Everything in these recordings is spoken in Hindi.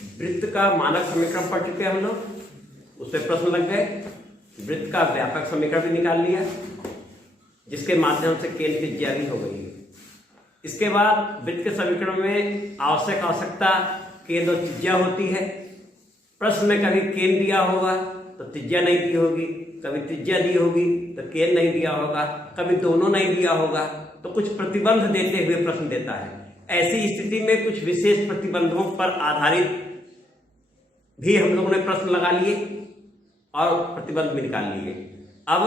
वृत्त का मानक समीकरण पढ़ चुके हम लोग, उससे प्रश्न लग गए। वृत्त का व्यापक समीकरण भी निकाल लिया, जिसके माध्यम से केंद्र त्रिज्या भी हो गई है। इसके बाद वृत्त के समीकरण में आवश्यकता केंद्र और त्रिज्या होती है। प्रश्न में कभी केंद्र दिया होगा तो त्रिज्या नहीं दी होगी, कभी त्रिज्या दी होगी तो केंद्र नहीं दिया होगा, कभी दोनों नहीं दिया होगा, तो कुछ प्रतिबंध देते हुए प्रश्न देता है। ऐसी स्थिति में कुछ विशेष प्रतिबंधों पर आधारित भी हम लोगों ने प्रश्न लगा लिए और प्रतिबंध भी निकाल लिए। अब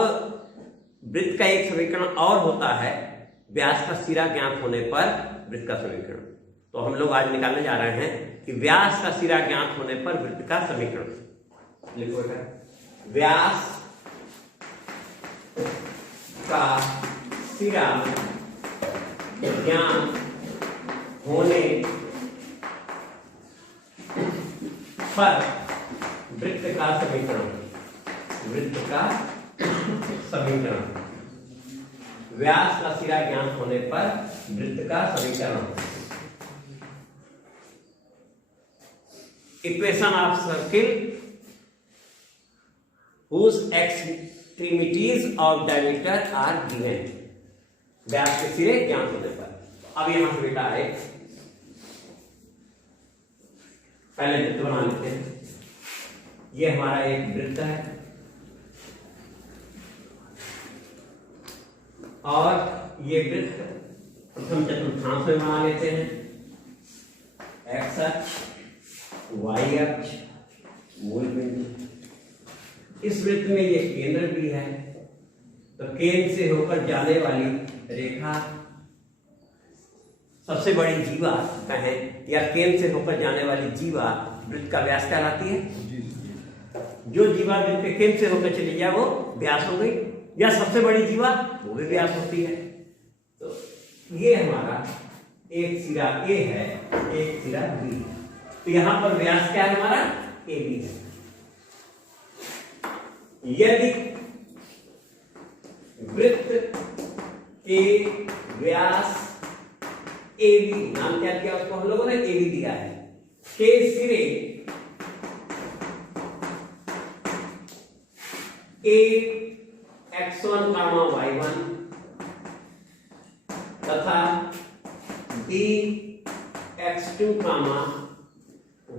वृत्त का एक समीकरण और होता है, व्यास का सिरा ज्ञात होने पर वृत्त का समीकरण। तो हम लोग आज निकालने जा रहे हैं कि व्यास का सिरा ज्ञात होने पर वृत्त का समीकरण। लिखो बेटा, व्यास का सिरा ज्ञात होने पर वृत्त का समीकरण। वृत्त का समीकरण, व्यास का सिरा ज्ञात होने पर वृत्त का समीकरण। Equation of circle whose extremities of diameter are given। व्यास के सिरे ज्ञात होने पर। अब यहां से बेटा आए, पहले वृत्त बना लेते हैं। ये हमारा एक वृत्त है और ये वृत्त प्रथम चतुर्थांश में बना लेते हैं। एक्स अक्ष, वाई अक्ष, मूल बिंदु। इस वृत्त में ये केंद्र भी है, तो केंद्र से होकर जाने वाली रेखा सबसे बड़ी जीवा कहें या केंद्र से होकर जाने वाली जीवा वृत्त का व्यास कहलाती है। जो जीवा वृत्त के केंद्र से होकर चली जाए वो व्यास हो गई, या सबसे बड़ी जीवा वो भी व्यास होती है। तो ये हमारा एक सिरा ए है, एक सिरा बी है। तो यहां पर व्यास क्या है हमारा, ए बी है। यदि वृत्त के व्यास ए बी, नाम क्या दिया उसको हम लोगों ने, ए बी दिया है, के सिरे ए x1, y1 तथा बी x2,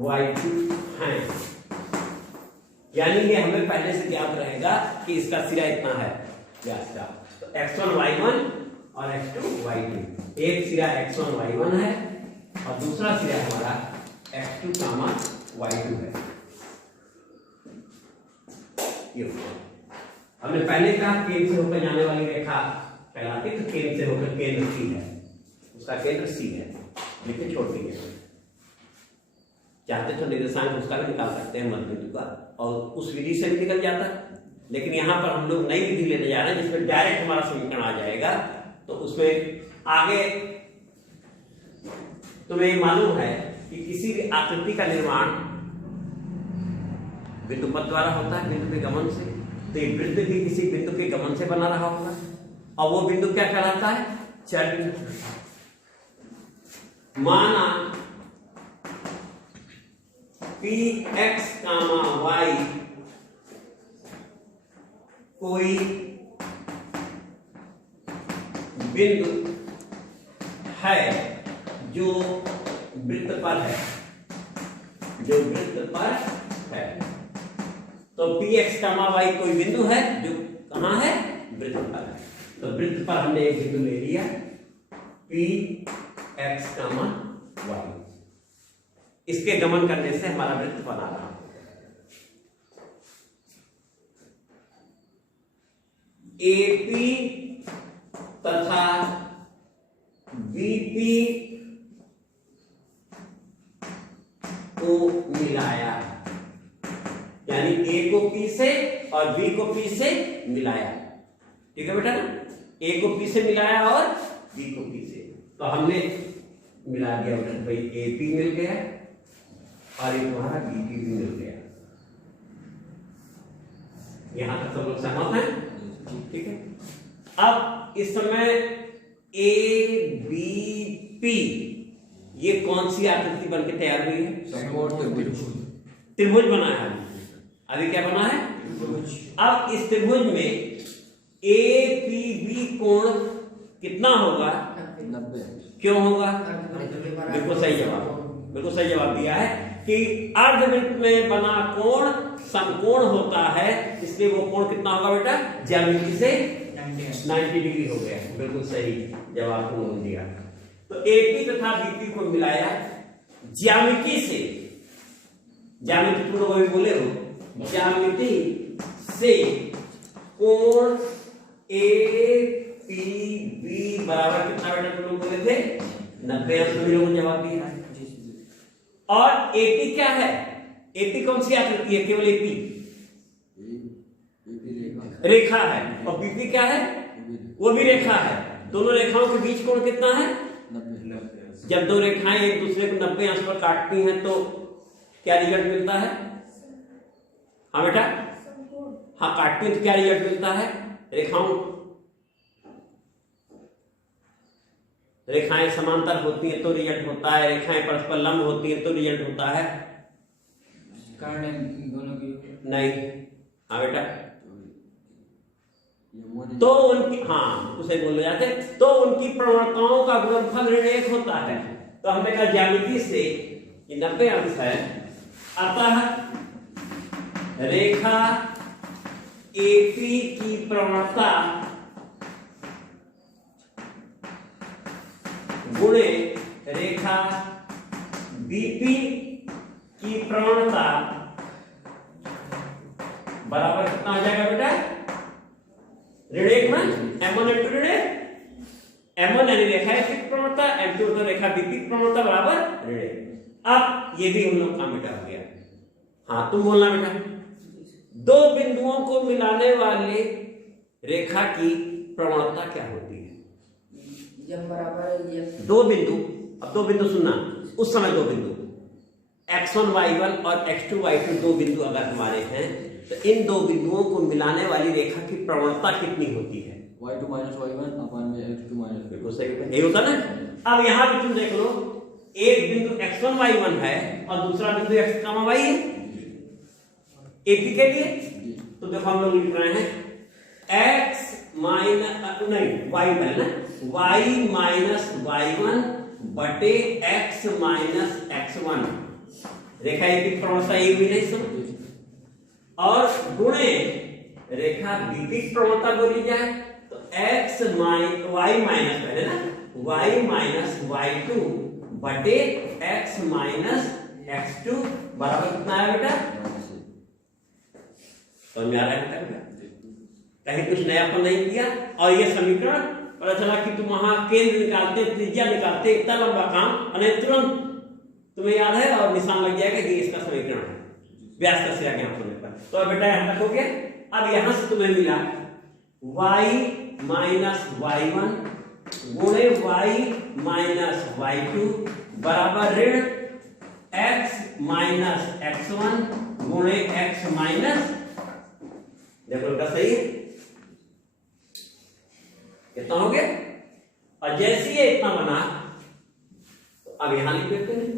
y2 हैं। यानी ये हमें पहले से ज्ञात रहेगा कि इसका सिरा इतना है व्यास का। तो x1, y1 और x2, y2। एक सिरा x1, y1 है और दूसरा सिरा हमारा x2, y2 है। ये हमने पहले कहा केंद्र से होकर जाने वाली रेखा कहलाती है, तो केंद्र से होकर केंद्र सी है, उसका केंद्र सी है, लेकिन छोटी है। चाहते तो निर्देशांक उसका भी निकाल सकते हैं मध्य बिंदु का, और उस विधि से भी निकल जाता है। लेकिन यहाँ पर हम लोग नई विधि लेने जा रहे हैं जिसमें डायरेक्ट हमारा समीकरण आ जाएगा। तो उसमें आगे तुम्हें मालूम है कि किसी भी आकृति का निर्माण बिंदु पथ द्वारा होता है, बिंदु के गमन से। तो एक वृत्त भी किसी बिंदु के गमन से बना रहा होगा, और वो बिंदु क्या कहलाता है, चर बिंदु। माना पी एक्स, वाई कोई बिंदु है जो वृत्त पर है, जो वृत्त पर है। तो पी एक्स, वाई कोई बिंदु है जो कहां है, वृत्त पर है। तो वृत्त पर हमने एक बिंदु ले लिया पी एक्स, वाई। इसके गमन करने से हमारा वृत्त बना रहा है। एपी तथा बीपी को मिलाया, यानी ए को पी से और बी को पी से मिलाया। ठीक है बेटा ना, ए को पी से मिलाया और बी को पी से। तो हमने मिला दिया भाई, ए पी मिल गया और एक तुम्हारा बी पी भी मिल गया। यहां तक सब लोग सहमत हैं? ठीक है। अब इस समय ए बी पी ये कौन सी आकृति बनके तैयार हुई है? त्रिभुज बना है। अभी क्या बना है? अब इस त्रिभुज में APB कोण कितना होगा? 90। क्यों होगा? बिल्कुल सही जवाब, बिल्कुल सही जवाब दिया है कि अर्धवृत्त में बना कोण समकोण होता है, इसलिए वो कोण कितना होगा बेटा? ज्यामिति से 90 डिग्री हो गया। बिल्कुल सही जवाब तुमने दिया। तो AP तथा BP को मिलाया ज्यामिति से, ज्यामिति तुम लोग अभी बोले हो, ज्यामिति से कोण APB बराबर कितना बेटा तुम लोग बोले थे? 90 अंश में लोगों ने जवाब दिया। और AP क्या है? AP कौन सी आकृति है? केवल AP रेखा है। और BP क्या है? वो भी रेखा है। दोनों रेखाओं के बीच कोण कितना है? 90। जब दो रेखाएं एक दूसरे को 90 अंश पर काटती हैं तो क्या रिजल्ट मिलता है? हाँ बेटा, हाँ काटती हैं तो क्या रिजल्ट मिलता है? रेखाएं समांतर होती हैं तो रिजल्ट होता है, रेखाएं परस्पर लंब होती हैं तो रिजल्ट होता है। दोनों की नहीं। हाँ बेटा, तो उनकी, हाँ उसे बोले जाते, तो उनकी प्रवणताओं का गुणनफल ऋण 1 होता है। तो हमने कहा ज्यामिति से 90 अंश है, अतः रेखा AP की प्रवणता गुणे रेखा BP की प्रवणता बराबर कितना हो जाएगा बेटा? ऋण 1 में M1 M2 ऋण 1, M1 यानी रेखा AP की प्रवणता, M2 तो रेखा BP की प्रवणता बराबर ऋण 1। अब ये भी हम लोग का बेटा हो गया। हाँ तुम बोलना बेटा, दो बिंदुओं को मिलाने वाले रेखा की प्रवणता क्या होती है? जब बराबर दो बिंदु, अब दो बिंदु सुनना, उस समय दो बिंदु x1 y1 और x2 y2 दो बिंदु अगर हमारे हैं तो इन दो बिंदुओं को मिलाने वाली रेखा की प्रवणता कितनी होती है? y2 माइनस y1 अपन में x2 माइनस। बिल्कुल सही, यही होता ना। अब यहां भी तुम देख लो, एक बिंदु x1 y1 है और दूसरा बिंदु x, y है AP के लिए। तो देखो हम लोग लिख रहे हैं x माइनस नहीं y है ना, y माइनस y1 बटे x माइनस x1, रेखा AP की प्रवणता ये भी नहीं समझ, और गुणे रेखा BP की प्रवणता बोली जाए तो x माइनस y माइनस पहले ना y माइनस y2 बटे x माइनस x2 बराबर कितना है बेटा? तो मैं आ रहा है बेटा, कहीं कुछ नयापन नहीं किया। और ये समीकरण पता चला कि तुम वहां केंद्र निकालते, त्रिज्या निकालते, इतना लंबा काम और तुरंत तुम्हें याद है और निशान लग जाएगा कि इसका समीकरण है व्यास का सिरा ज्ञात होने पर। तो अब बेटा यहां तक हो गया। अब यहां से तुम्हें मिला y माइनस y1 गुणे y माइनस y2 बराबर ऋण x माइनस x1 गुणे x माइनस, देखो बेटा सही है, कितना हो गया? और जैसे ये इतना बना तो अब यहां लिख देते हैं,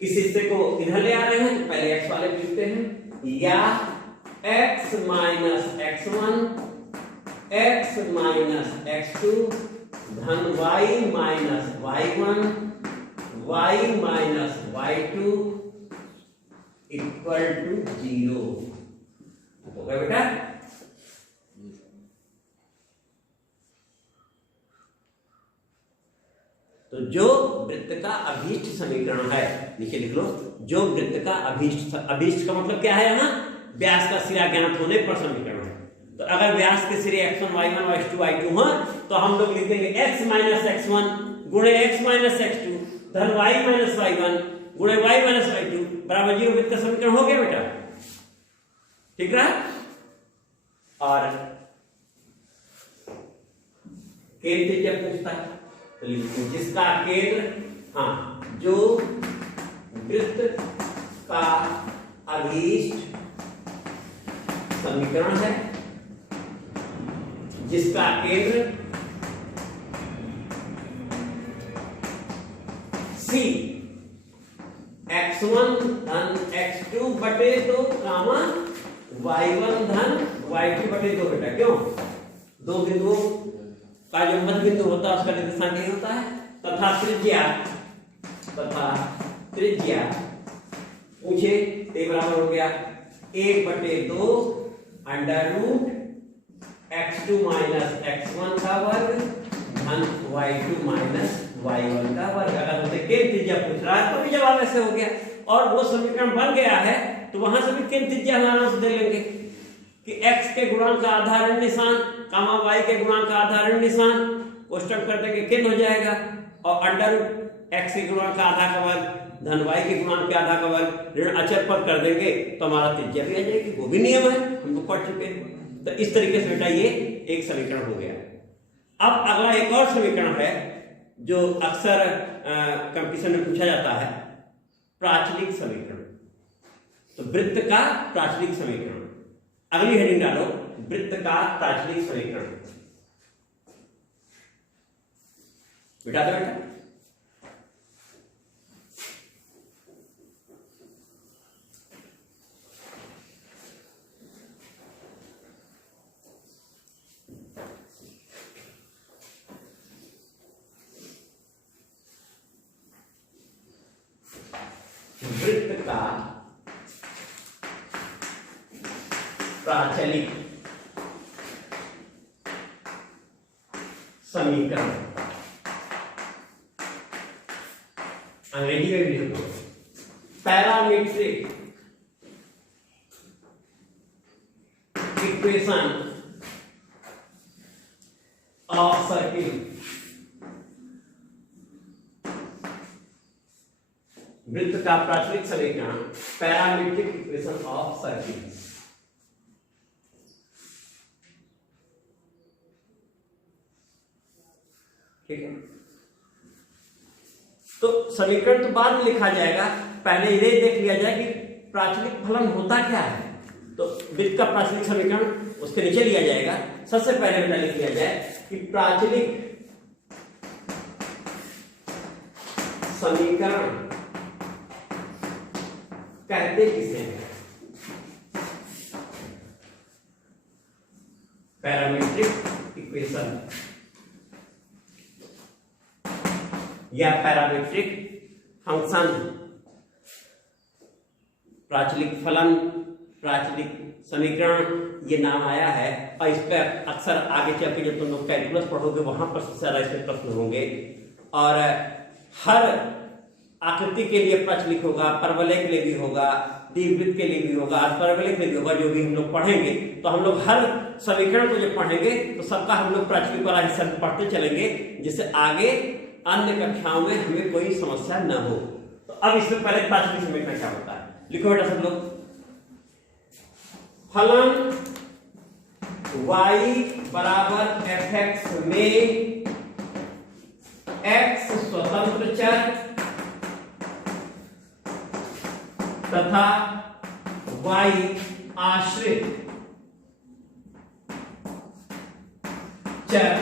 इस हिस्से को इधर ले आ रहे हैं तो पहले x वाले लिखते हैं, या x minus x1 x minus x2 धन y minus y1 y minus y2 equal to 0 हो गया बेटा। तो जो वृत्त का अभीष्ट समीकरण है, नीचे लिख लो, जो वृत्त का अभीष्ट, अभीष्ट का मतलब क्या है? यहाँ व्यास का सिरा ज्ञात होने पर समीकरण है। तो अगर व्यास के सिरे x1 y1 और x2 y2 हो तो हम लोग लिख देंगे x माइनस x1 गुणे x माइनस x2 धन y माइनस y1 गुणे y माइनस y2 बराबर 0। वृत्त का समीकरण हो गया बेटा, ठीक रहा। और केंद्र जब पूछता है तो जिसका केंद्र, हाँ, जो वृत्त का अभीष्ट समीकरण है, जिसका केंद्र सी x1 धन x2 बटे 2 कामा y1 धन y2 बटे 2 बेटा। क्यों? दो बिंदुओं का जो मध्य बिंदु होता है उसका निर्देशांक यही होता है। तथा त्रिज्या पूछे तो बराबर हो गया 1/2 under root x2 minus x1 का वर्ग धन y2 माइनस y1 का वर्ग। अगर मुझे केंद्र त्रिज्या पूछ रहा है तो भी जवाब ऐसे हो गया, और वो समीकरण बन गया है तो वहां से भी केंद्र त्रिज्या आराम से दे लेंगे कि x के गुणांक का आधा ऋण निशान कामा y के गुणांक का आधा ऋण निशान, कोष्टक कर देंगे केंद्र हो जाएगा, और अंडर x के गुणांक का आधा का वर्ग धन y के गुणांक के आधा का वर्ग ऋण अचर पद कर देंगे तो हमारा त्रिज्या भी आ जाएगी। वो भी नियम है, हम लोग पढ़ चुके हैं। तो इस तरीके से बेटा ये एक समीकरण हो गया। अब अगला एक और समीकरण है जो अक्सर कंपटीशन में पूछा जाता है, प्राचलिक समीकरण। तो वृत्त का प्राचलिक समीकरण, अगली हेडिंग डालो, वृत्त का प्राचलिक समीकरण। बिठा दो बेटा। वृत्त का प्राचलिक समीकरण, अंग्रेजी में भी लिखो, पैरामीट्रिक इक्वेशन ऑफ सर्किल। वृत्त का प्राचलिक समीकरण, पैरामीट्रिक इक्वेशन ऑफ सर्किल। ठीक है, तो समीकरण तो बाद में लिखा जाएगा, पहले ये देख लिया जाए कि प्राचलिक फलन होता क्या है। तो वृत्त का प्राचलिक समीकरण उसके नीचे लिया जाएगा। सबसे पहले बेटा लिख लिया जाए कि प्राचलिक समीकरण कहते किसे हैं? पैरामीट्रिक इक्वेशन या पैरामीट्रिक फंक्शन, प्राचलिक फलन, प्राचलिक समीकरण, ये नाम आया है। और इस पर अक्सर आगे चल के जब तुम लोग कैलकुलस पढ़ोगे वहां पर सबसे ज्यादा इसमें प्रश्न होंगे, और हर आकृति के लिए प्रचलित होगा, परवलय के लिए भी होगा, दीर्घवृत्त के लिए भी होगा, परवलय के लिए भी होगा। जो भी हम लोग पढ़ेंगे तो हम लोग हर समीकरण को जब पढ़ेंगे तो सबका हम लोग प्राचलिक वाला हिस्सा पढ़ते चलेंगे, जिससे आगे अन्य कक्षाओं में हमें कोई समस्या न हो। तो अब इसमें पहले प्राचलिक समीकरण क्या होता है लिखो बेटा सब लोग। फलन y बराबर fx में x स्वतंत्र चर तथा y आश्रित चर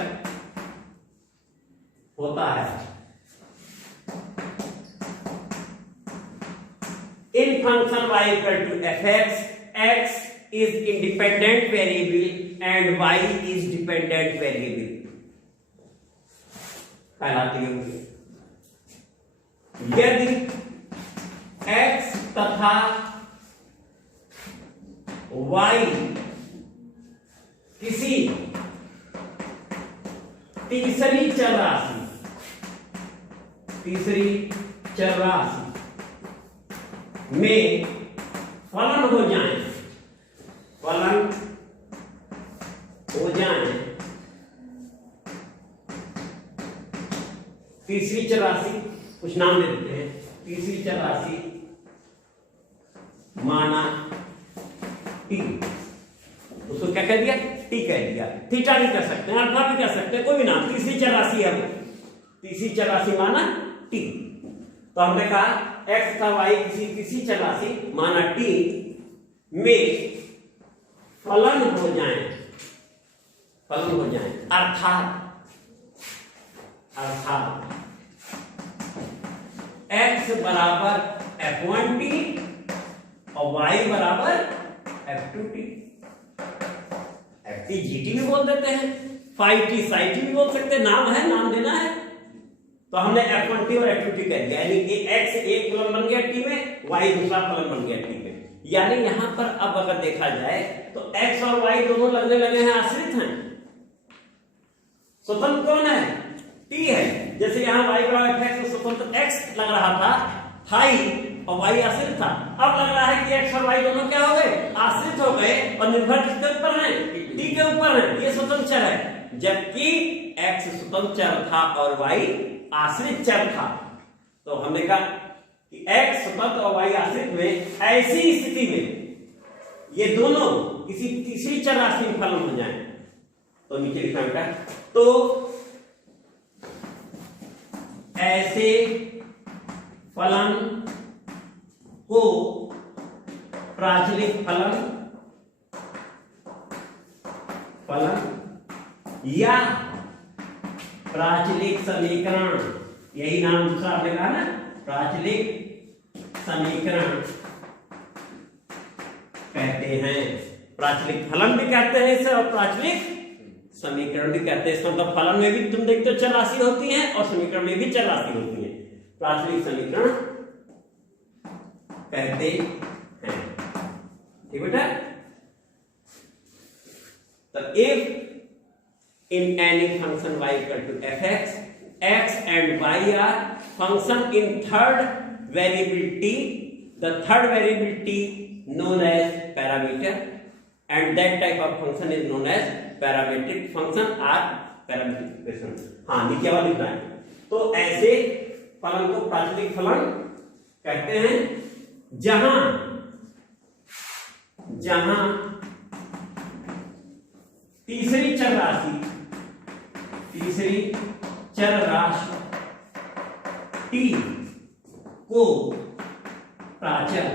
होता है। In function y equal to fx, x is independent variable and y is dependent variable कहलाती होगी। यदि x तथा y किसी तीसरी चर राशि में फलन हो जाए, तीसरी चर राशि कुछ नाम दे देते हैं। तीसरी चर राशि माना टी, उसको क्या कह दिया? टी कह दिया। थीटा भी कर सकते हैं, अल्फा भी कर सकते हैं, कोई भी नाम। तीसरी चर राशि है वो, तीसरी चर राशि माना टी। तो हमने कहा x का y किसी किसी चर राशि माना टी में फलन हो जाए, अर्थात x बराबर f1t और y बराबर f2t। ft gt भी बोल देते हैं, phi t psi t भी बोल सकते हैं, नाम है, नाम देना है। तो हमने f1t और f2t कह दिया, यानी कि x एक फलन बन गया t में, y दूसरा फलन बन गया t में। यानी यहां पर अब अगर देखा जाए तो x और y दोनों लगने लगे हैं, आश्रित हैं। स्वतंत्र कौन है? t है। जैसे यहां y बराबर fx तो स्वतंत्र x लग रहा था, फाई, और y आश्रित था। अब लग रहा है कि x और y दोनों क्या हो गए? आश्रित हो गए, और निर्भर किसके ऊपर है? t के ऊपर है। ये स्वतंत्र चर है, जबकि x स्वतंत्र चर था और y आश्रित चर था। तो हमने कहा कि x स्वतंत्र और y आश्रित में ऐसी स्थिति में ये दोनों किसी तीसरी चर राशि में फलन हो जाए तो नीचे लिखा बेटा, तो ऐसे फलन को प्राचलिक फलन या प्राचलिक समीकरण, यही नाम दूसरा आपने कहा ना, प्राचलिक समीकरण कहते हैं। प्राचलिक फलन भी कहते हैं इसे, और प्राचलिक समीकरण भी कहते हैं। इसका मतलब फलन में भी तुम देखते हो चर राशि होती है और समीकरण में भी चर राशि होती है। प्राचलिक समीकरण कहते हैं, ठीक बेटा। तो if in any function y equal to fx, x and y are function in third variable t, the third variable t known as parameter, and that type of function is known as parametric function or parametric equation। हाँ, नीचे वाला लिखना है। तो ऐसे फलन को प्राचलिक फलन कहते हैं जहां तीसरी चर राशि t को प्राचल,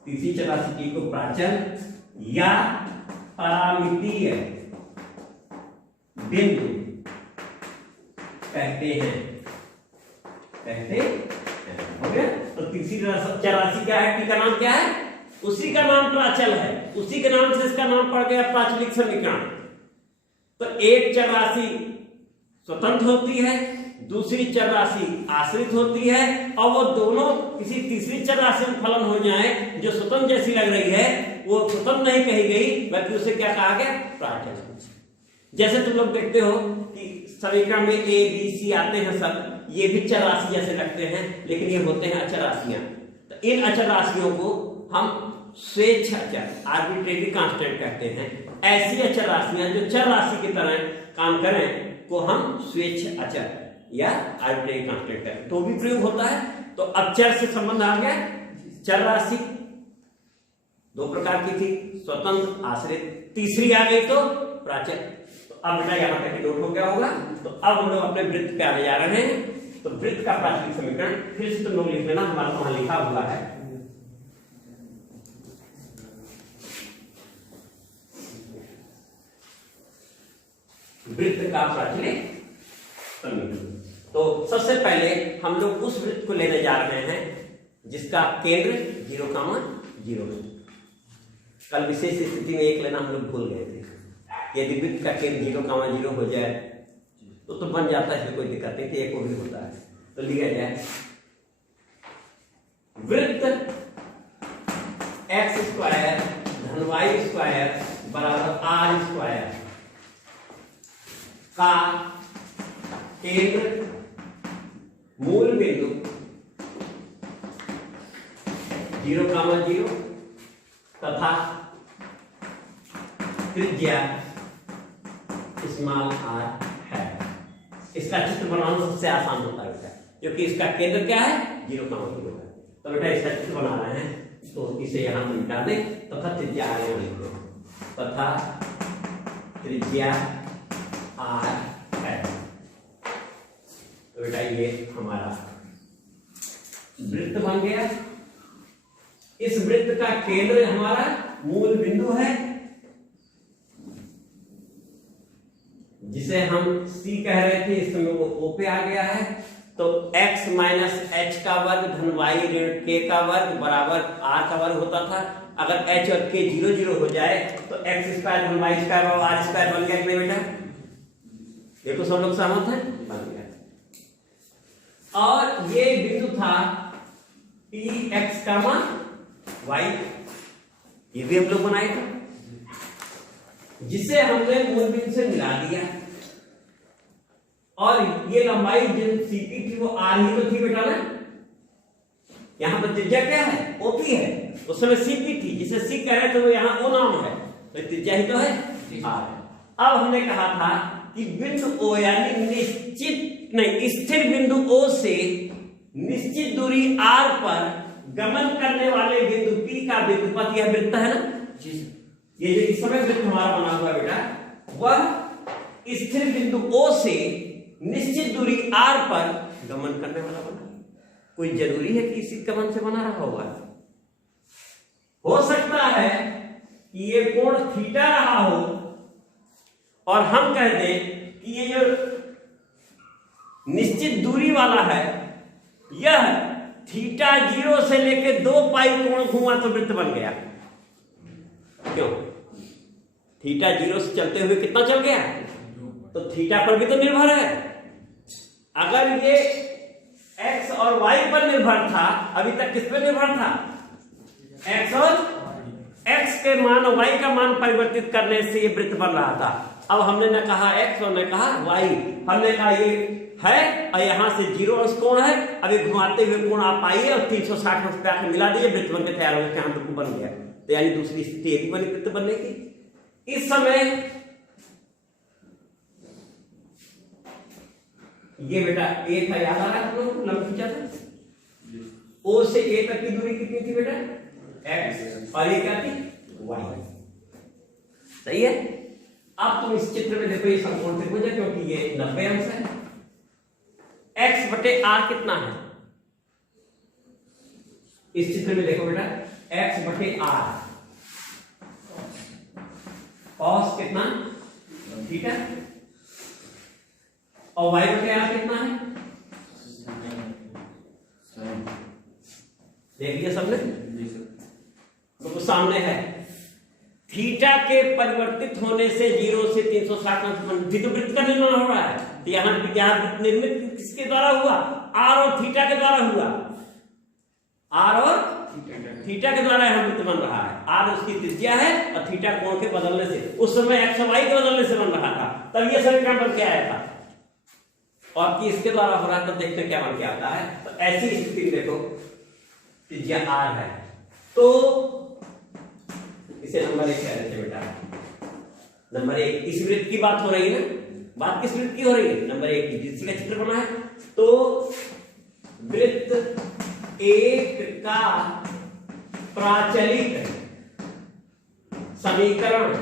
तीसरी चर राशि t को प्राचल या पारामितीय बिंदु कहते हैं। हो गया। तो तीसरी चर राशि क्या है? t का नाम क्या है? उसी का नाम प्राचल है, उसी के नाम से इसका नाम पड़ गया प्राचलिक समीकरण। तो एक चर राशि स्वतंत्र होती है, दूसरी चर राशि आश्रित होती है, और वो दोनों किसी तीसरी चर राशि में फलन हो जाए जो स्वतंत्र जैसी लग रही है, वो स्वतंत्र नहीं कही गई, बल्कि उसे क्या कहा गया? प्राचल। जैसे तुम लोग देखते हो कि समीकरण में ए बी सी आते हैं सब, ये भी चर राशि जैसे लगते हैं, लेकिन ये होते हैं अचर राशियां। तो इन अचर राशियों को हम स्वेच्छ अचर, आर्बिट्रेरी कांस्टेंट कहते हैं। ऐसी अचर राशियां जो चर राशि की तरह काम करें को हम स्वेच्छ अचर या आर्बिट्रेरी कांस्टेंट कहते हैं। तो भी प्रयोग होता है। तो अब चर से संबंध आ गया। चर राशि दो प्रकार की थी, स्वतंत्र, आश्रित, तीसरी आ गई तो प्राचल। तो अब बेटा यहां तक नोट हो गया होगा। तो अब हम लोग अपने वृत्त पे आने जा रहे हैं। तो वृत्त का प्राचलिक समीकरण फिर से तुम लोग लिख लेना, हमारा वहां लिखा हुआ है। वृत्त का प्राचलिक समीकरण। तो सबसे पहले हम लोग उस वृत्त को लेने जा रहे हैं जिसका केंद्र 0,0 है। कल विशेष स्थिति में एक लेना हम लोग भूल गए थे। यदि वृत्त का केंद्र 0,0 हो जाए तो बन जाता है, इसमें कोई दिक्कत नहीं, एक को भी होता है। तो लिया जाए वृत्त x² धन y² बराबर r² का केंद्र मूल बिंदु 0,0 तथा त्रिज्या स्मॉल r है। इसका चित्र बनाना सबसे आसान होता है बेटा, क्योंकि इसका केंद्र क्या है? 0,0 है। तो बेटा इसका चित्र बना रहे हैं, तो इसे यहां पर मिटा दें तथा त्रिज्या r लिख दो, तथा त्रिज्या r है। तो बेटा ये हमारा वृत्त बन गया। इस वृत्त का केंद्र हमारा मूल बिंदु है, जिसे हम C कह रहे थे, इस समय वो O पे आ गया है। तो x माइनस एच का वर्ग धन y ऋण k का वर्ग बराबर r का वर्ग होता था। अगर h और k 0 0 हो जाए तो x स्क्वायर धन y स्क्वायर और r स्क्वायर बन गया कि नहीं बेटा? देखो सब लोग सहमत हैं? बन गया। और ये बिंदु था px कामा y, ये भी हम लोग बनाए थे, जिसे हमने मूल बिंदु से मिला दिया। और ये लंबाई जो सीपी थी वो आर ही तो थी बेटा ना। यहां पर त्रिज्या क्या है? ओपी है। उस समय सीपी थी, जिसे सी कह रहे थे वो यहां ओ नाम है, तो त्रिज्या ही तो है आर। अब हमने कहा था कि बिंदु ओ यानी निश्चित नहीं स्थिर बिंदु ओ से निश्चित दूरी आर पर गमन करने वाले बिंदु पी का बिंदुपथ यह वृत्त है ना। ये जो इस समय वृत्त हमारा बना हुआ है बेटा, वह स्थिर बिंदु ओ से निश्चित दूरी आर पर गमन करने वाला बना। कोई जरूरी है कि इसी गमन से बना रहा होगा? हो सकता है कि ये कोण थीटा रहा हो और हम कह दें कि ये जो निश्चित दूरी वाला है यह थीटा 0 से लेके 2 पाई कोण घुमा तो वृत्त बन गया। क्यों? थीटा 0 से चलते हुए कितना चल गया? तो थीटा पर भी तो निर्भर है। अगर ये x और y पर निर्भर था, अभी तक किस पर निर्भर था? x और x के मान और y का मान परिवर्तित करने से ये वृत्त बन रहा था। अब हमने न कहा x और न कहा y, हमने कहा ये है और यहां से 0 अंश कोण है। अभी घुमाते हुए कोण आप पाइए और 360 अंश पे आकर मिला दीजिए, वृत्त बनकर तैयार हो गया, तो बन गया। तो यानी दूसरी स्थिति एक ही बनी वृत्त बनने की। इस समय ये बेटा a था, याद आ रहा है तुम लोगों को? लंब खींचा था। o से a तक की दूरी कितनी थी बेटा? x, और ये क्या थी? y। सही है। अब तुम इस चित्र में देखो, ये समकोण त्रिभुज है क्योंकि ये 90 अंश है। x बटे r कितना है? इस चित्र में देखो बेटा, x बटे r cos कितना? थीटा। और y बटे r कितना है? देख लिया सबने? तो सामने है। थीटा के परिवर्तित होने से 0 से 360 अंश भी तो वृत्त का निर्माण हो रहा है। तो यहां निर्मित किसके द्वारा हुआ? r और थीटा के द्वारा हुआ। r और थीटा के द्वारा यहां वृत्त बन रहा है। r उसकी त्रिज्या है और थीटा कोण के बदलने से, उस समय x और y के बदलने से बन रहा था, तब ये समीकरण बन के आया था। और कि इसके द्वारा हो रहा है, तब देखते क्या बन के आता है। तो ऐसी स्थिति में देखो त्रिज्या r है, तो इसे नंबर 1 कह रहे थे बेटा। नंबर 1 इस वृत्त की बात हो रही है ना। बात किस वृत्त की हो रही है? नंबर 1 की, जिसका चित्र बना है। तो वृत्त 1 का प्राचलिक समीकरण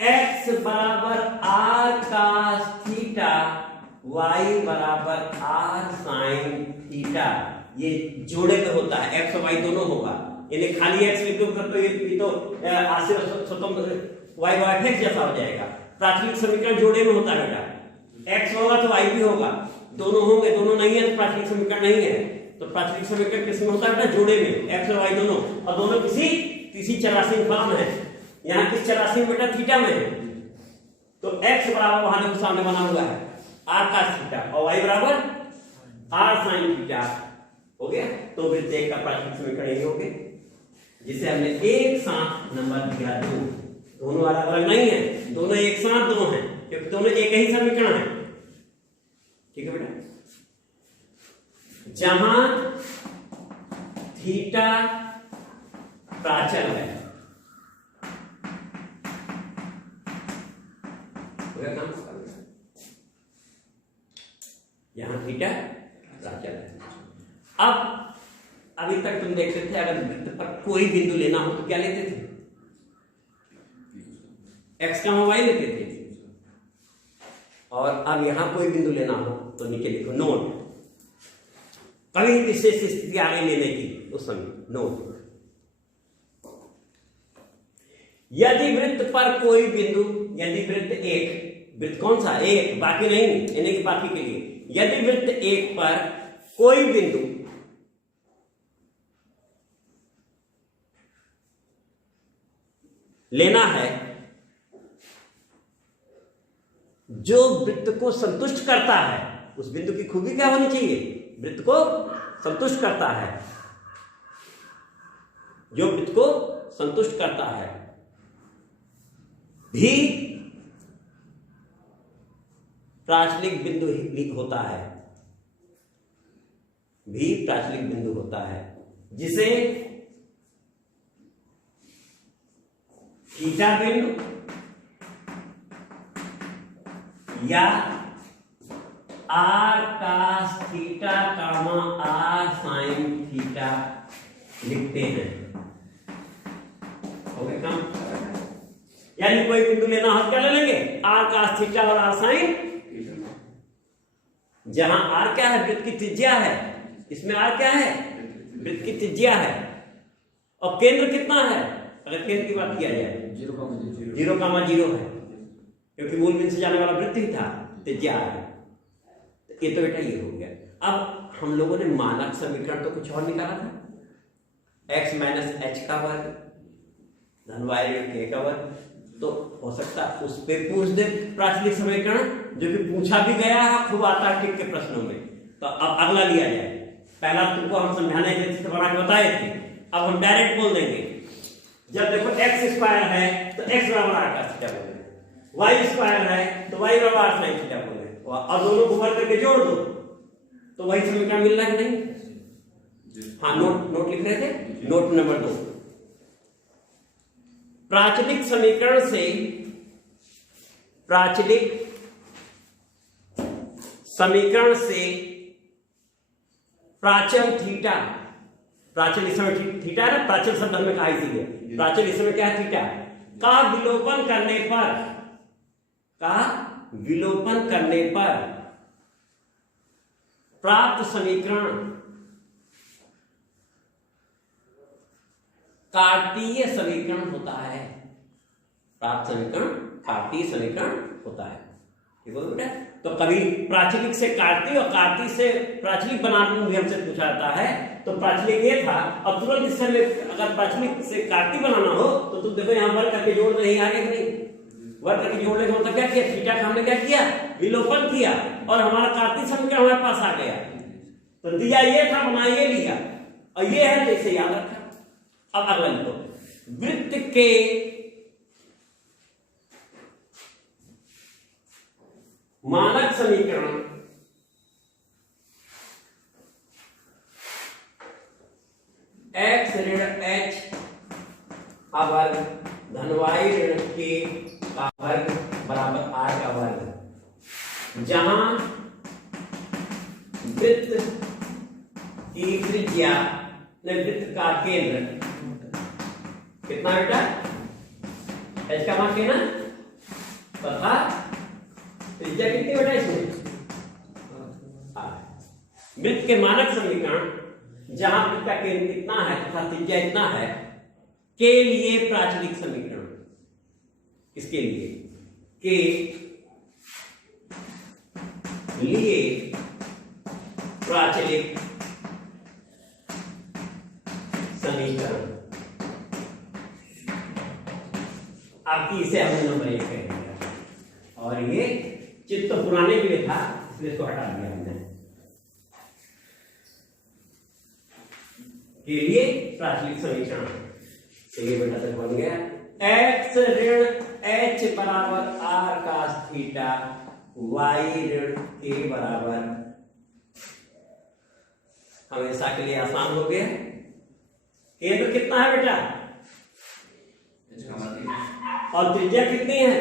x बराबर r cos थीटा, y बराबर r sin थीटा, ये जोड़े में होता है। x और y दोनों होगा। यानी खाली x लिख दो तो ये तो आश्रित स्वतंत्र y f जैसा हो जाएगा। प्राथमिक समीकरण जोड़े में होता है बेटा। x होगा तो y भी होगा, दोनों होंगे, दोनों नहीं है तो प्राथमिक समीकरण नहीं है। तो प्राथमिक समीकरण किसमें होता है बेटा? जोड़े में, x और y दोनों, और दोनों किसी चरासी में फलन है। यहाँ किस चरासी में बेटा? थीटा में है। तो x बराबर वहां देखो सामने बना हुआ है r cos थीटा और y बराबर r sin थीटा हो गया। तो वृत्त 1 का प्राथमिक समीकरण यही हो गया, जिसे हमने एक साथ नंबर दिया 2। दोनों अलग अलग नहीं है, दोनों एक साथ दो हैं क्योंकि दोनों एक ही समीकरण है। ठीक है बेटा। जहां थीटा प्राचल है, यहां थीटा प्राचल है। अब अभी तक तुम देखते थे अगर वृत्त पर कोई बिंदु लेना हो तो क्या लेते थे? x का y लेते थे। और अब यहां कोई बिंदु लेना हो तो नीचे लिखो नोट। कभी विशेष स्थिति आगे लेने की उस समय नोट। यदि वृत्त पर कोई बिंदु, यदि वृत्त 1 वृत्त कौन सा? एक, बाकी नहीं, यानी कि बाकी के लिए यदि वृत्त एक पर कोई बिंदु लेना है जो वृत्त को संतुष्ट करता है, उस बिंदु की खूबी क्या होनी चाहिए? वृत्त को संतुष्ट करता है, जो वृत्त को संतुष्ट करता है भी प्राचलिक बिंदु ही होता है, भी प्राचलिक बिंदु होता है, जिसे थीटा बिंदु या R cos theta comma R sine theta लिखते हैं। हो गया काम? यानी कोई बिंदु लेना हो क्या ले लेंगे? आर कास थीटा और आर साइन, जहां आर क्या है? वृत्त की त्रिज्या है। इसमें आर क्या है? वृत्त की त्रिज्या है। और केंद्र कितना है? अगर केंद्र की बात किया जाए 0,0 है, क्योंकि मूल बिंदु से जाने वाला वृत्त ही था, त्रिज्या है। तो ये तो बेटा ये हो गया। अब हम लोगों ने मानक समीकरण तो कुछ और निकाला था, x माइनस एच का वर्ग धन y ऋण k का वर्ग। तो हो सकता है उस पर पूछ दे प्राचलिक समीकरण, जो कि पूछा भी गया है, खूब आता है टिक के प्रश्नों में। तो अब अगला लिया जाए। पहला तुमको हम समझाने जैसे बना के बताए थे, अब हम डायरेक्ट बोल देंगे। जब देखो x स्क्वायर है तो x बराबर आर का थीटा बोलेंगे, y स्क्वायर है तो y बराबर आर साइन थीटा बोलेंगे, और दोनों को वर्ग करके जोड़ दो तो वही समीकरण मिल रहा है कि नहीं? हाँ, नोट लिख रहे थे। नोट नंबर 2, प्राचलिक समीकरण से प्राचल थीटा, प्राचल इस समय थीटा है ना, प्राचल शब्द हमने कहा इसीलिए प्राचल इस समय क्या है? थीटा का विलोपन करने पर प्राप्त समीकरण कार्तीय समीकरण होता है। प्राप्त समीकरण कार्तीय समीकरण होता है। ठीक है बेटा? तो कभी प्राचलिक से कार्तीय और कार्तीय से प्राचलिक बनाने भी हमसे पूछा जाता है। तो प्राचलिक ये था, और तुरंत इससे अगर प्राचलिक से कार्तीय बनाना हो तो तुम देखो यहां वर्ग करके जोड़ रहे आगे कि नहीं? वर्ग करके जोड़ने का मतलब क्या किया? थीटा का हमने क्या किया? विलोपन किया, और हमारा कार्तीय समीकरण हमारे पास आ गया। तो दिया ये था, बना ये लिया, और ये है जैसे याद रखा। अब अगला लिखो, वृत्त के मानक समीकरण x ऋण h का वर्ग धन y ऋण k का वर्ग बराबर r का वर्ग, जहां वृत्त की त्रिज्या ने वृत्त का केंद्र कितना बेटा? h का मान कितना तथा त्रिज्या कितनी बेटा इसमें? वृत्त के मानक समीकरण जहां वृत्त का केंद्र कितना है तथा त्रिज्या इतना है के लिए प्राचलिक समीकरण, इसके लिए के लिए प्राचलिक समीकरण, आपकी इसे हम नंबर 1 कहेंगे। और ये चित्त तो पुराने के लिए था, इसलिए इसको हटा दिया हमने। के लिए प्राचलिक समीकरण, चलिए बेटा तक बन गया। x ऋण h बराबर r cos थीटा, y ऋण k बराबर, हमेशा के लिए आसान हो गया। केंद्र कितना है बेटा? और त्रिज्या कितनी है?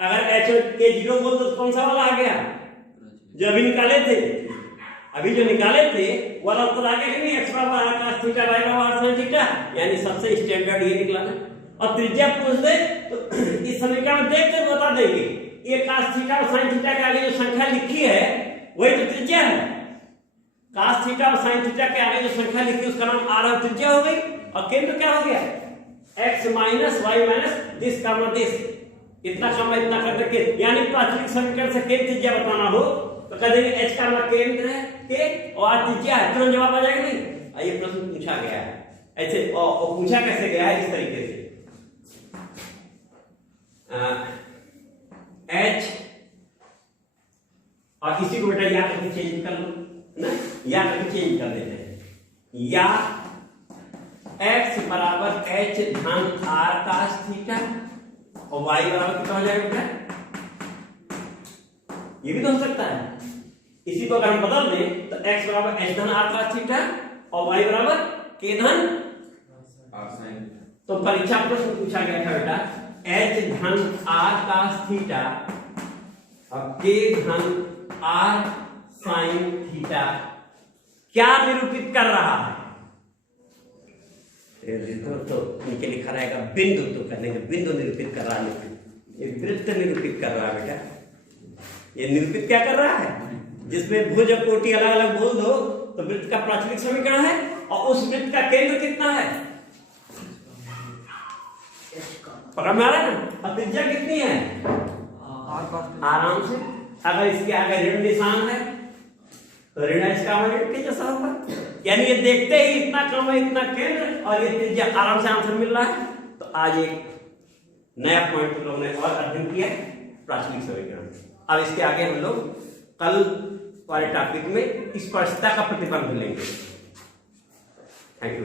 अगर h के 0 बोल तो कौन सा वाला आ गया जो अभी निकाले थे? अभी जो निकाले थे वाला उत्तर आ गया कि नहीं? x बराबर r cos थीटा, y बराबर r sin थीटा, यानी सबसे स्टैंडर्ड ये निकला ना। और त्रिज्या पूछ दे तो इस समीकरण देख के बता देंगे ये cos थीटा और sin थीटा के आगे जो संख्या लिखी है वही तो त्रिज्या है। cos थीटा और sin थीटा के आगे जो संख्या लिखी उसका नाम r और त्रिज्या हो गई। और केंद्र क्या हो गया? x minus y minus this का दिस, इतना लंबा इतना करके केंद्र, यानी प्राचलिक समीकरण से केंद्र त्रिज्या बताना हो तो कह देंगे h का मतलब केंद्र है के और r त्रिज्या है, तुरंत जवाब आ जाएगा नहीं। ये प्रश्न पूछा गया है ऐसे, और पूछा कैसे गया है इस तरीके से, h और इसी को बेटा या करके चेंज कर लो ना, या करके चेंज कर देते हैं, या x बराबर h धन r cos थीटा और y बराबर कितना हो जाएगा बेटा, ये भी तो हो सकता है। इसी को अगर हम बदल दें तो x बराबर h धन r cos थीटा और y बराबर k धन r sin। तो परीक्षा प्रश्न पूछा गया था बेटा h धन r cos थीटा और k धन r sin थीटा क्या निरूपित कर रहा है। तो इनके लिखा रहेगा बिंदु, तो कहने बिंदु निरूपित कर रहा है, ये वृत्त निरूपित कर रहा है बेटा। ये निरूपित क्या कर रहा है, जिसमें भुज और कोटि अलग अलग बोल दो तो वृत्त का प्राचलिक समीकरण है, और उस वृत्त का केंद्र कितना है, पकड़ में आ रहा है ना, और त्रिज्या कितनी है, आराम से। अगर इसके आगे ऋण निशान है तो ऋण इसका ऋण के जैसा होगा, यानी ये देखते ही इतना कम है इतना केंद्र और ये त्रिज्या, आराम से आंसर मिल रहा है। तो आज एक नया पॉइंट हम लोगों ने और अध्ययन किया प्राचलिक समीकरण। अब इसके आगे हम लोग कल वाले टॉपिक में स्पर्शता का प्रतिबंध लेंगे। Thank you.